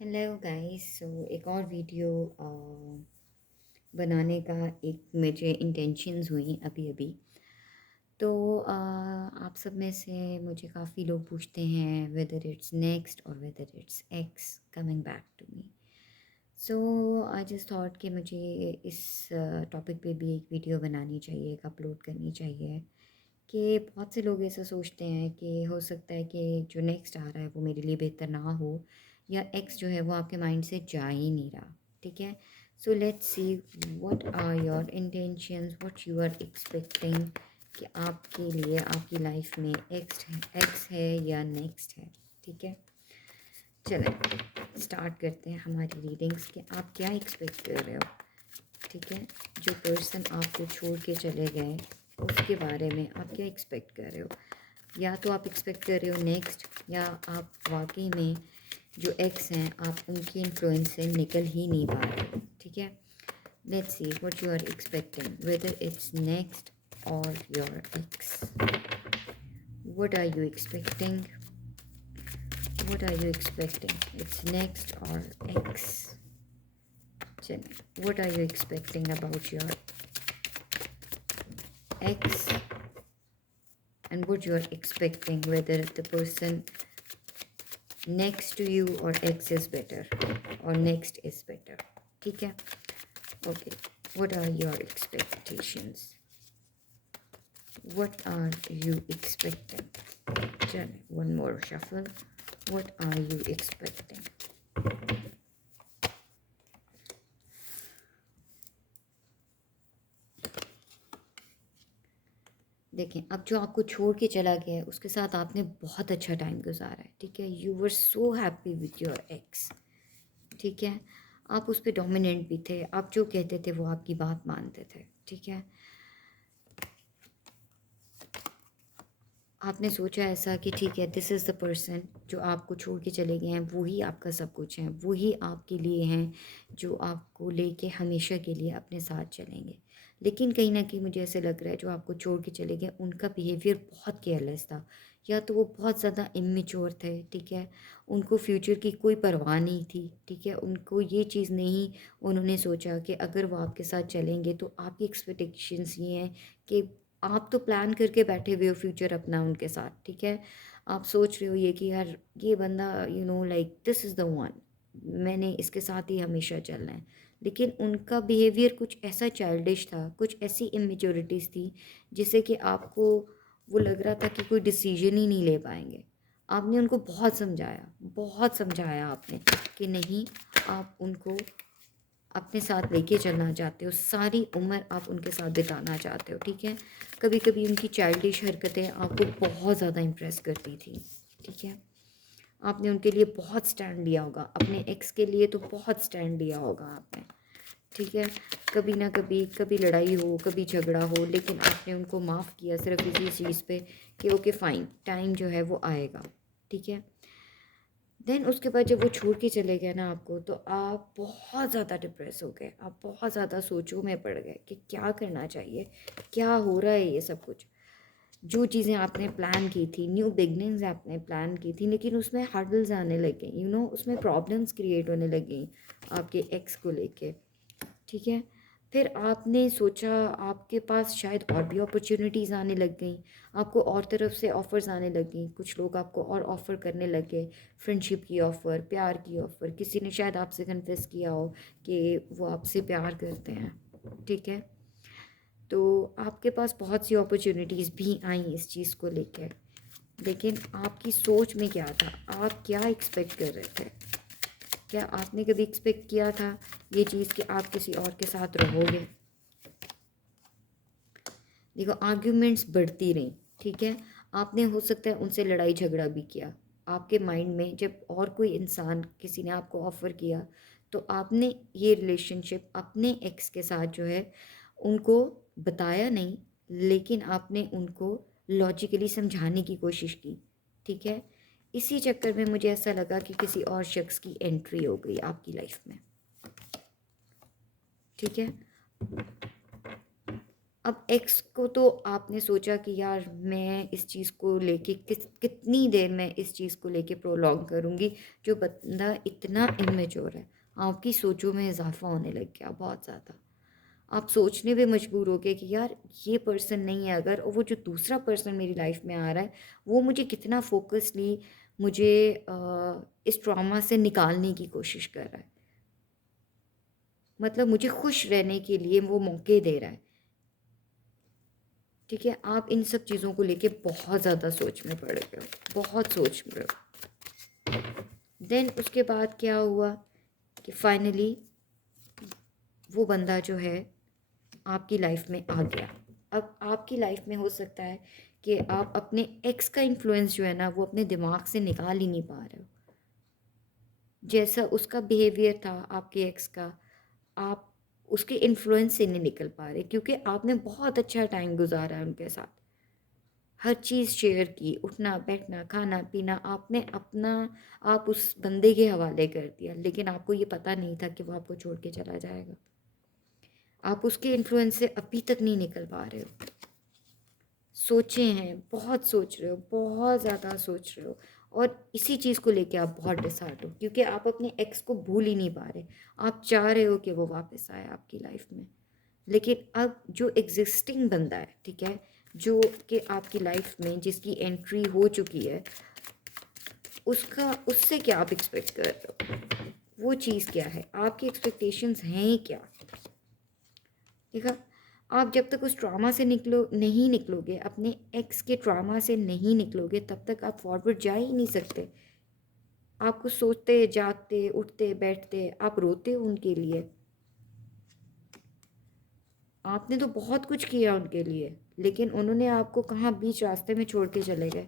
Hello guys. एक और video बनाने का एक मुझे इंटेंशंस हुई अभी अभी। तो आप सब में से मुझे काफ़ी लोग पूछते हैं वेदर इट्स नेक्स्ट और whether it's ex coming back to me. So I just thought कि मुझे इस टॉपिक पे भी एक वीडियो बनानी चाहिए, एक अपलोड करनी चाहिए। कि बहुत से लोग ऐसा सोचते हैं कि हो सकता है कि जो नेक्स्ट आ रहा है वो मेरे लिए बेहतर ना हो, या एक्स जो है वो आपके माइंड से जा ही नहीं रहा। ठीक है। So let's see what are your intentions, what you are expecting कि आपके लिए आपकी लाइफ में एक्स है या नेक्स्ट है। ठीक है। चलें स्टार्ट करते हैं हमारी रीडिंग्स कि आप क्या एक्सपेक्ट कर रहे हो। ठीक है। जो पर्सन आपको छोड़ के चले गए उसके बारे में आप क्या एक्सपेक्ट कर रहे हो। या तो आप एक्सपेक्ट कर रहे हो नेक्स्ट, या आप वाकई में जो एक्स हैं आप उनकी इन्फ्लुएंस से निकल ही नहीं पा रहे। ठीक है। Let's see what you are expecting, whether it's next or your ex. What are you expecting, what are you expecting, it's next or ex. चलिए, what are you expecting about your ex and what you are expecting, whether the person next to you or X is better or next is better. ठीक है। Okay, what are your expectations, what are you expecting? चलिए, one more shuffle. What are you expecting? देखें, अब जो आपको छोड़ के चला गया है उसके साथ आपने बहुत अच्छा टाइम गुजारा है। ठीक है। You were so happy with your x. ठीक है। आप उस पर डोमिनेंट भी थे, आप जो कहते थे वो आपकी बात मानते थे। ठीक है। आपने सोचा ऐसा कि ठीक है, दिस इज़ द पर्सन जो आपको छोड़ के चले गए हैं, वही आपका सब कुछ है, वही आपके लिए हैं जो आपको लेके हमेशा के लिए अपने साथ चलेंगे। लेकिन कहीं ना कहीं मुझे ऐसे लग रहा है जो आपको छोड़ के चले गए उनका बिहेवियर बहुत केयरलेस था, या तो वो बहुत ज़्यादा इमेच्योर थे। ठीक है। उनको फ्यूचर की कोई परवाह नहीं थी। ठीक है। उनको ये चीज़ नहीं, उन्होंने सोचा कि अगर वो आपके साथ चलेंगे तो आपकी एक्सपेक्टेशंस ये हैं कि आप तो प्लान करके बैठे हुए हो फ्यूचर अपना उनके साथ। ठीक है। आप सोच रहे हो ये कि यार ये बंदा like this is the one, मैंने इसके साथ ही हमेशा चलना है। लेकिन उनका बिहेवियर कुछ ऐसा चाइल्डिश था, कुछ ऐसी इमेच्योरिटीज़ थी जिससे कि आपको वो लग रहा था कि कोई डिसीजन ही नहीं ले पाएंगे। आपने उनको बहुत समझाया आपने कि नहीं, आप उनको अपने साथ लेके चलना चाहते हो, सारी उम्र आप उनके साथ बिताना चाहते हो। ठीक है। कभी कभी उनकी चाइल्डिश हरकतें आपको बहुत ज़्यादा इम्प्रेस करती थी। ठीक है। आपने उनके लिए बहुत स्टैंड लिया होगा, अपने एक्स के लिए तो बहुत स्टैंड लिया होगा आपने। ठीक है। कभी ना कभी, कभी लड़ाई हो, कभी झगड़ा हो, लेकिन आपने उनको माफ़ किया सिर्फ इसी चीज़ पे कि ओके फ़ाइन, टाइम जो है वो आएगा। ठीक है। देन उसके बाद जब वो छोड़ के चले गए ना आपको, तो आप बहुत ज़्यादा डिप्रेस हो गए, आप बहुत ज़्यादा सोचों में पड़ गए कि क्या करना चाहिए, क्या हो रहा है ये सब कुछ। जो चीज़ें आपने प्लान की थी, न्यू बिगनिंग्स आपने प्लान की थी, लेकिन उसमें हर्डल्स आने लगे, उसमें प्रॉब्लम्स क्रिएट होने लगी आपके एक्स को लेके। ठीक है। फिर आपने सोचा आपके पास शायद और भी अपॉर्चुनिटीज़ आने लग गई, आपको और तरफ से ऑफ़र्स आने लग गई, कुछ लोग आपको और ऑफ़र करने लगे, फ्रेंडशिप की ऑफ़र, प्यार की ऑफ़र, किसी ने शायद आपसे कन्फेस किया हो कि वो आपसे प्यार करते हैं। ठीक है। तो आपके पास बहुत सी अपॉर्चुनिटीज़ भी आई इस चीज़ को लेकर, लेकिन आपकी सोच में क्या था, आप क्या एक्सपेक्ट कर रहे थे। क्या आपने कभी एक्सपेक्ट किया था ये चीज़ कि आप किसी और के साथ रहोगे। देखो, आर्ग्यूमेंट्स बढ़ती रहीं। ठीक है। आपने हो सकता है उनसे लड़ाई झगड़ा भी किया। आपके माइंड में जब और कोई इंसान, किसी ने आपको ऑफ़र किया, तो आपने ये रिलेशनशिप अपने एक्स के साथ जो है उनको बताया नहीं, लेकिन आपने उनको लॉजिकली समझाने की कोशिश की। ठीक है। इसी चक्कर में मुझे ऐसा लगा कि किसी और शख्स की एंट्री हो गई आपकी लाइफ में। ठीक है। अब एक्स को तो आपने सोचा कि यार मैं इस चीज़ को लेके कितनी देर मैं इस चीज़ को लेके प्रोलॉन्ग करूँगी। जो बंदा इतना इमेच्योर है, आपकी सोचों में इजाफा होने लग गया बहुत ज़्यादा। आप सोचने पे मजबूर हो गए कि यार ये पर्सन नहीं है अगर, और वो जो दूसरा पर्सन मेरी लाइफ में आ रहा है वो मुझे कितना फोकसली मुझे इस ट्रॉमा से निकालने की कोशिश कर रहा है, मतलब मुझे खुश रहने के लिए वो मौके दे रहा है। ठीक है, आप इन सब चीज़ों को लेके बहुत ज़्यादा सोच में पड़ गए हो, बहुत सोच में हो। देन उसके बाद क्या हुआ कि फाइनली वो बंदा जो है आपकी लाइफ में आ गया। अब आपकी लाइफ में हो सकता है कि आप अपने एक्स का इन्फ्लुएंस जो है ना वो अपने दिमाग से निकाल ही नहीं पा रहे हो। जैसा उसका बिहेवियर था आपके एक्स का, आप उसके इन्फ्लुएंस से नहीं निकल पा रहे, क्योंकि आपने बहुत अच्छा टाइम गुजारा है उनके साथ। हर चीज़ शेयर की, उठना बैठना खाना पीना आपने अपना, आप उस बंदे के हवाले कर दिया, लेकिन आपको ये पता नहीं था कि वो आपको छोड़ के चला जाएगा। आप उसके इन्फ्लुएंस से अभी तक नहीं निकल पा रहे हो। सोचे हैं, बहुत सोच रहे हो, बहुत ज़्यादा सोच रहे हो, और इसी चीज़ को लेके आप बहुत डिसहार्ट हो, क्योंकि आप अपने एक्स को भूल ही नहीं पा रहे। आप चाह रहे हो कि वो वापस आए आपकी लाइफ में, लेकिन अब जो एग्जिस्टिंग बंदा है, ठीक है, जो कि आपकी लाइफ में जिसकी एंट्री हो चुकी है, उसका उससे क्या आप एक्सपेक्ट कर रहे हो? वो चीज़ क्या है, आपकी एक्सपेक्टेशंस हैं क्या? ठीक है, आप जब तक उस ट्रॉमा से नहीं निकलोगे, अपने एक्स के ट्रॉमा से नहीं निकलोगे, तब तक आप फॉरवर्ड जा ही नहीं सकते। आपको सोते जागते उठते बैठते आप रोते हो उनके लिए। आपने तो बहुत कुछ किया उनके लिए, लेकिन उन्होंने आपको कहाँ बीच रास्ते में छोड़ के चले गए।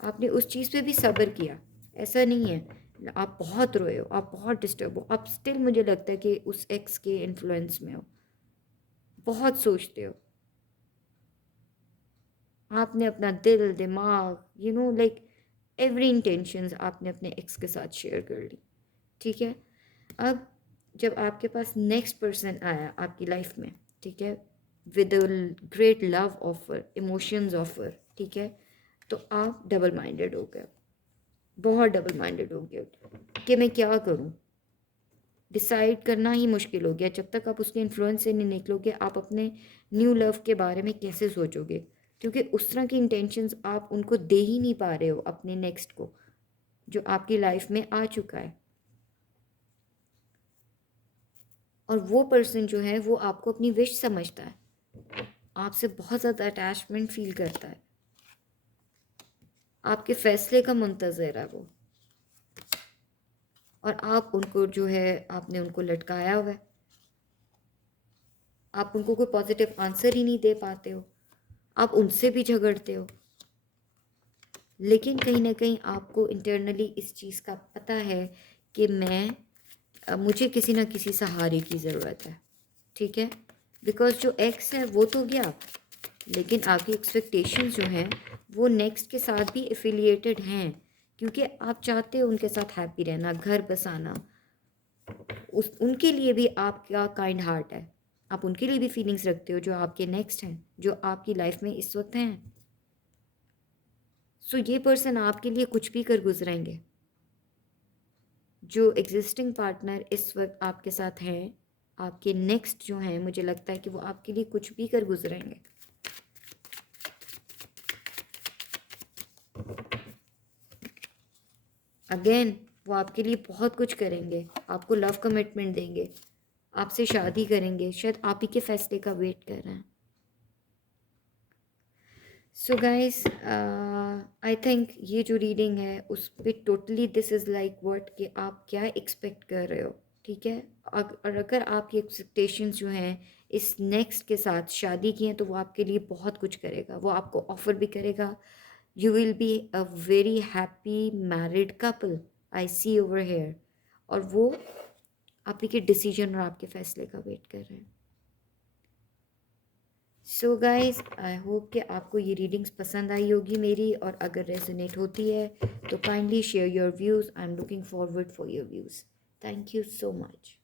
आपने उस चीज़ पे भी सब्र किया, ऐसा नहीं है। आप बहुत रोए हो, आप बहुत डिस्टर्ब हो, आप स्टिल मुझे लगता है कि उस एक्स के इन्फ्लुएंस में हो, बहुत सोचते हो। आपने अपना दिल दिमाग लाइक एवरी इंटेंशंस आपने अपने एक्स के साथ शेयर कर ली। ठीक है, अब जब आपके पास नेक्स्ट पर्सन आया आपकी लाइफ में, ठीक है, with great love offer, emotions offer, ठीक है, तो आप डबल माइंडेड हो गए, बहुत डबल माइंडेड हो गए कि मैं क्या करूं। डिसाइड करना ही मुश्किल हो गया। जब तक आप उसके इन्फ्लुएंस से नहीं निकलोगे, आप अपने न्यू लव के बारे में कैसे सोचोगे, क्योंकि उस तरह की इंटेंशंस आप उनको दे ही नहीं पा रहे हो अपने नेक्स्ट को, जो आपकी लाइफ में आ चुका है। और वो पर्सन जो है वो आपको अपनी विश समझता है, आपसे बहुत ज़्यादा अटैचमेंट फील करता है, आपके फैसले का मुंतज़र है वो, और आप उनको जो है आपने उनको लटकाया हुआ है। आप उनको कोई पॉजिटिव आंसर ही नहीं दे पाते हो, आप उनसे भी झगड़ते हो, लेकिन कहीं ना कहीं आपको इंटरनली इस चीज़ का पता है कि मुझे किसी ना किसी सहारे की ज़रूरत है। ठीक है, बिकॉज जो एक्स है वो तो गया, लेकिन आपकी एक्सपेक्टेशंस जो हैं वो नेक्स्ट के साथ भी एफिलिएटेड हैं, क्योंकि आप चाहते हो उनके साथ हैप्पी रहना, घर बसाना। उनके लिए भी आपका काइंड हार्ट है, आप उनके लिए भी फीलिंग्स रखते हो, जो आपके नेक्स्ट हैं, जो आपकी लाइफ में इस वक्त हैं। सो ये पर्सन आपके लिए कुछ भी कर गुजरेंगे। जो एग्जिस्टिंग पार्टनर इस वक्त आपके साथ हैं, आपके नेक्स्ट जो हैं, मुझे लगता है कि वो आपके लिए कुछ भी कर गुजरेंगे। अगेन वो आपके लिए बहुत कुछ करेंगे, आपको लव कमिटमेंट देंगे, आपसे शादी करेंगे, शायद आप ही के फैसले का वेट कर रहे हैं। सो गाइस, आई थिंक ये जो रीडिंग है उस पर totally this is like what कि आप क्या एक्सपेक्ट कर रहे हो। ठीक है, और अगर आपकी एक्सपेक्टेशंस जो हैं इस नेक्स्ट के साथ शादी की हैं, तो वो आपके लिए बहुत कुछ करेगा, वो आपको ऑफ़र भी करेगा। You will be a very happy married couple, I see over here. और वो आप ही के डिसीजन और आपके फैसले का वेट कर रहे हैं। सो गाइज, आई होप कि आपको ये रीडिंग्स पसंद आई होगी मेरी, और अगर रेजोनेट होती है तो kindly share your views. I am looking forward for your views. Thank you so much.